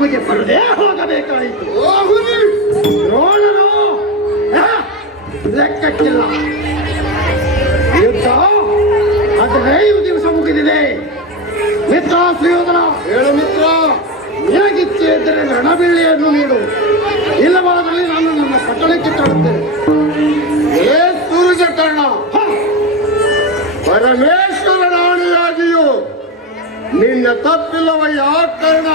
ನಮಗೆ ಬರದೇ ಹೋಗಬೇಕಾಯಿತು. ದ್ರೋಣನು ಆ, ಲೆಕ್ಕಕ್ಕಿಲ್ಲ. ಯುದ್ಧ ಹದಿನೈದು ದಿವಸ ಮುಗಿದಿದೆ. ಮಿತ್ರ ಸುಯೋಧನ! ಹೇಳು ಮಿತ್ರ! ಹೇಗಿತ್ತು ಎಂದರೆ ರಣಬಿಳ್ಳಿಯನ್ನು ನೀಡು. ಇಲ್ಲವಾದಲ್ಲಿ ನಾನು ನನ್ನ ಪಟ್ಟಣಕ್ಕೆ ತರುತ್ತೇನೆ. ಏ ಸೂರ್ಯ ಕರ್ಣ ರಾಣಿಯಾಗಿಯೂ ನಿನ್ನ ತಪ್ಪಿಲ್ಲವಯ್ಯ ಕರ್ಣ?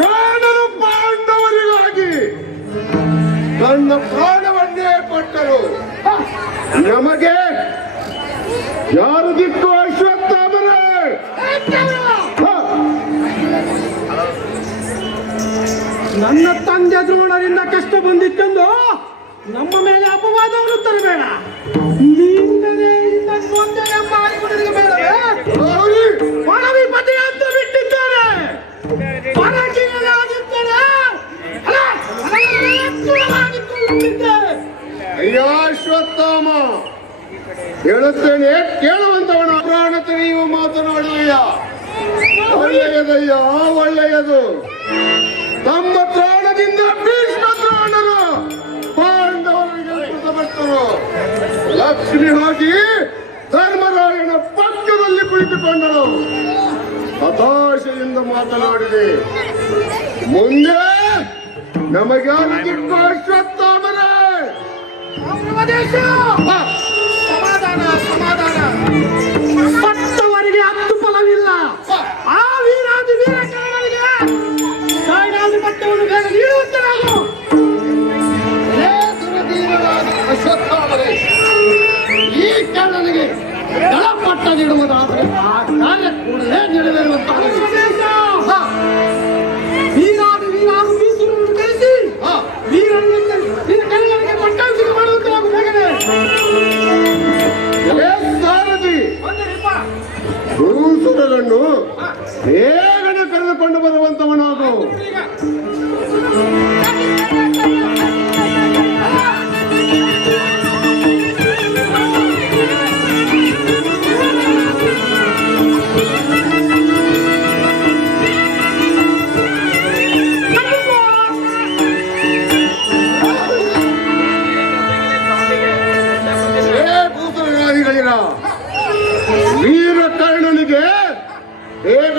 ರಾಣರು ಪಾಂಡವರಿಗಾಗಿ ತನ್ನ ಪ್ರಾಣವನ್ನೇ ಕೊಟ್ಟರು ನಮಗೆ ಯಾರು ದಿಕ್ಕು ಅಶ್ವತ್ಥಾಮರೇ ನನ್ನ ತಂದೆ ದ್ರೋಣರಿಂದ ಕಷ್ಟ ಬಂದಿತ್ತೆಂದು ನಮ್ಮ ಮೇಲೆ ಅಪವಾದವನ್ನು ತರಬೇಡ. ಮಾಡಿಕೊಂಡಿರಿಗೆ ಬೇಡವೇ ಹೇಳುತ್ತೇನೆ ಕೇಳುವಂತವನ ಪ್ರಾಣ ತೆರೆಯುವ ಮಾತನಾಡುವಯ್ಯ ಒಳ್ಳೆಯದಯ್ಯ ಒಳ್ಳೆಯದು. ತಮ್ಮ ಪ್ರಾಣದಿಂದ ಭೀಷ್ಮ ಪಾಂಡವರಿಗೆ ಕೃತಪಟ್ಟರು ಲಕ್ಷ್ಮಿ ಹೋಗಿ ಧರ್ಮರಾಯಣ ಪಕ್ಕದಲ್ಲಿ ಕುಳಿತುಕೊಂಡರು ಹತಾಶೆಯಿಂದ ಮಾತನಾಡಿದೆ. ಮುಂದೆ ದಿಕ್ಕು ಅಶ್ವತ್ಥಾಮರೇ సమాధాన సమాధాన ಗುರುಸುರರನ್ನು ಬೇಗನೆ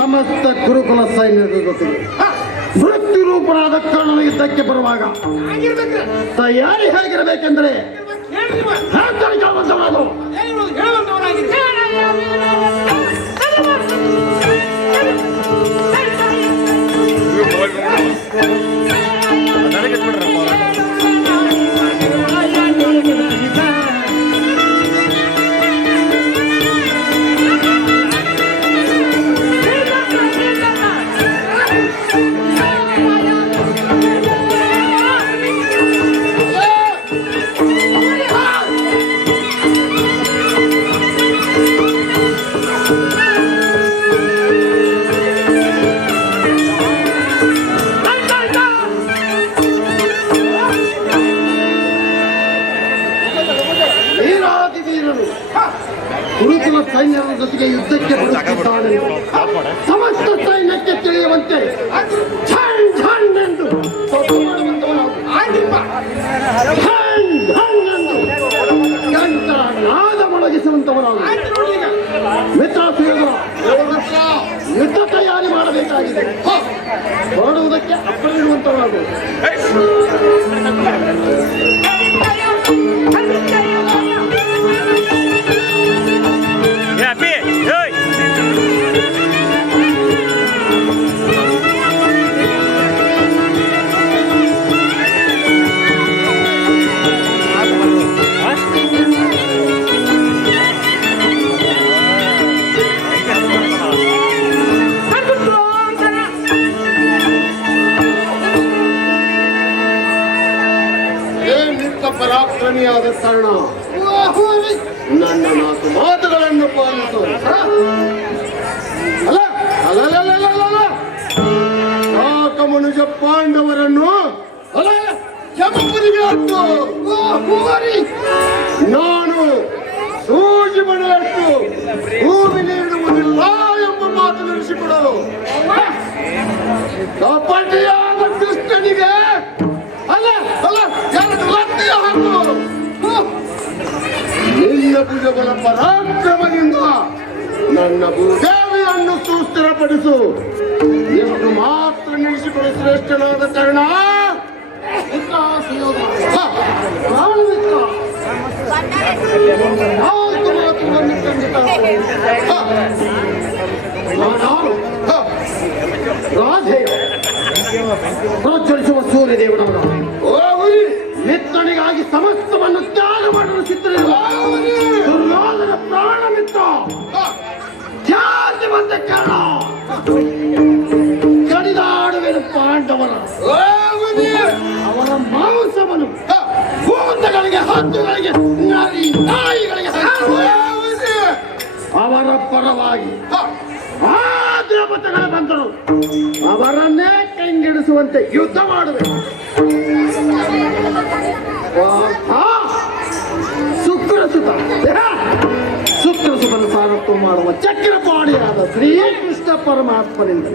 ಸಮಸ್ತ ಗುರುಕುಲ ಸೈನ್ಯದ ಜೊತೆಗೆ. ವೃತ್ತಿ ರೂಪನಾದ ಕರ್ಣನ ಯುದ್ಧಕ್ಕೆ ಬರುವಾಗ ತಯಾರಿ ಹೇಗಿರಬೇಕೆಂದರೆ ಗುರುಕುಲ ಸೈನ್ಯದ ಜೊತೆಗೆ ಯುದ್ಧಕ್ಕೆ ಬರುತ್ತಿದ್ದಾನೆ. ಸಮಸ್ತ ಸೈನ್ಯಕ್ಕೆ ತಿಳಿಯುವಂತೆ ಝಣ್ ಝಣ್ ಎಂದು. ಝಣ್ ಝಣ್ ಎಂದು ಗಂಟಲ ನಾದ ಮೊಳಗಿಸುವಂತವನಾಗು. ಮಿತ್ರ ಸುಯೋಧನ, ಯುದ್ಧ ತಯಾರಿ ಮಾಡಬೇಕಾಗಿದೆ. ಹೊರಡುವುದಕ್ಕೆ ಅಪ್ಪಳಿರುವಂತವನಾಗು ಪ್ರಾಣಿಯಾದ ಕಾರಣ ನನ್ನ ನಾಲ್ಕು ಮಾತುಗಳನ್ನು ಪಾಲಿಸು. ಅಲ್ಲ ಮನುಜ ಪಾಂಡವರನ್ನು. ಅಲ್ಲ ನಾನು ಸೂಜಿ ಮನೆಯಷ್ಟು ಭೂಮಿ ನೀಡುವುದಿಲ್ಲ ಎಂಬ ಮಾತು ನಡೆಸಿಕೊಡಲು ಕಪಟಿಯಾದ ಕೃಷ್ಣನಿಗೆ. ಅಲ್ಲ ಅಲ್ಲ ಎರಡು ಭುಜಗಳ ಪರಾಕ್ರಮದಿಂದ ನನ್ನ ಭೂದೇವಿಯನ್ನು ಸುಸ್ಥಿರಪಡಿಸು. ಎಷ್ಟು ಮಾತ್ರ ನಿಲ್ಲಿಸಿಕೊಳ್ಳಿ ಶ್ರೇಷ್ಠನಾದ ಕಾರಣ. ಪ್ರೋಚರಿಸುವ ಮಾತುಗಳನ್ನು ಖಂಡಿತ. ರಾಧೆ. ಪ್ರಜ್ವಲಿಸುವ ಸೂರ್ಯದೇವನವರ ಮಿತ್ರನಿಗಾಗಿ ಸಮಸ್ತವನ್ನು ತ್ಯಾಗ ಮಾಡಲು ಸಿದ್ಧರಿರುವ ಕಡಿದಾಡುವೆನು ಪಾಂಡವರ. ಅವರ ಮಾಂಸವನ್ನು ಹ, ಭೂತಗಳಿಗೆ ಹದ್ದುಗಳಿಗೆ ನರಿ ನಾಯಿಗಳಿಗೆ ಅವರ ಪರವಾಗಿ ದೇವತೆಗಳು ಬಂದರು. ಅವರನ್ನೇ ಕಂಗೆಡಿಸುವಂತೆ ಯುದ್ಧ ಮಾಡುವೆ. ಶುಕ್ರಸುತ. ಶುಕ್ರಸುತನ ಸಾರತ್ವ ಮಾಡುವ ಚಕ್ರಪಾಣಿಯಾದ ಶ್ರೀಕೃಷ್ಣ ಪರಮಾತ್ಮನಿಂದ.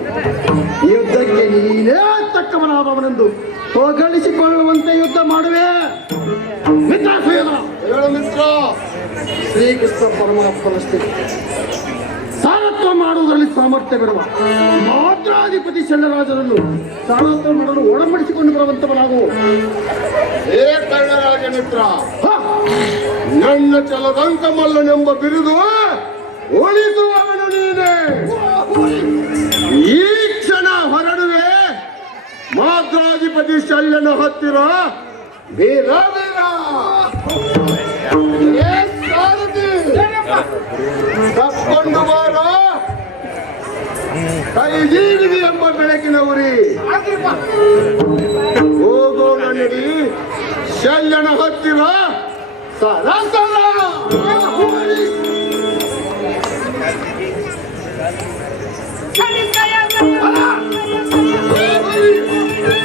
ಯುದ್ಧಕ್ಕೆ ನೀನೇ ತಕ್ಕವನಾದವನೆಂದು ಹೊಗಳಿಸಿಕೊಳ್ಳುವಂತೆ ಯುದ್ಧ ಮಾಡುವೆ. ಮಿತ್ರ ಶ್ರೀ ಕೃಷ್ಣ ಮಿತ್ರ. ಶ್ರೀಕೃಷ್ಣ ಪರಮಾತ್ಮನಷ್ಟೇ ಸಾರತ್ವ ಮಾಡುವುದರಲ್ಲಿ ಸಾಮರ್ಥ್ಯವಿರುವ ಮಾತ್ರಾಧಿಪತಿ ಶಲ್ಲರಾಜರನ್ನು ಸಾರತ್ವ ಮಾಡಲು ಒಡಂಬಡಿಸಿಕೊಂಡು ಬರುವಂತವನಾಗು. ಹೇ ಕರ್ಣರಾಜ ಮಿತ್ರ. ನನ್ನ ಚಲದಂಕ ಮಲ್ಲನೆಂಬ ಬಿರುದು ಉಳಿಸುವವನು ನೀನೆ ಈ ಕ್ಷಣ ಹೊರಡುವೆ ಮಾದ್ರಾಧಿಪತಿ ಶಲ್ಯನ ಹತ್ತಿರ ವೀರ ತಕ್ಕೊಂಡು ಬಾರ ಕೈಗೀರಿವಿ ಎಂಬ ಬೆಳಕಿನ ಉರಿ. ಹೋಗೋಣ ನಡಿ ಶಲ್ಯನ ಹತ್ತಿರ ಸರ ಸರ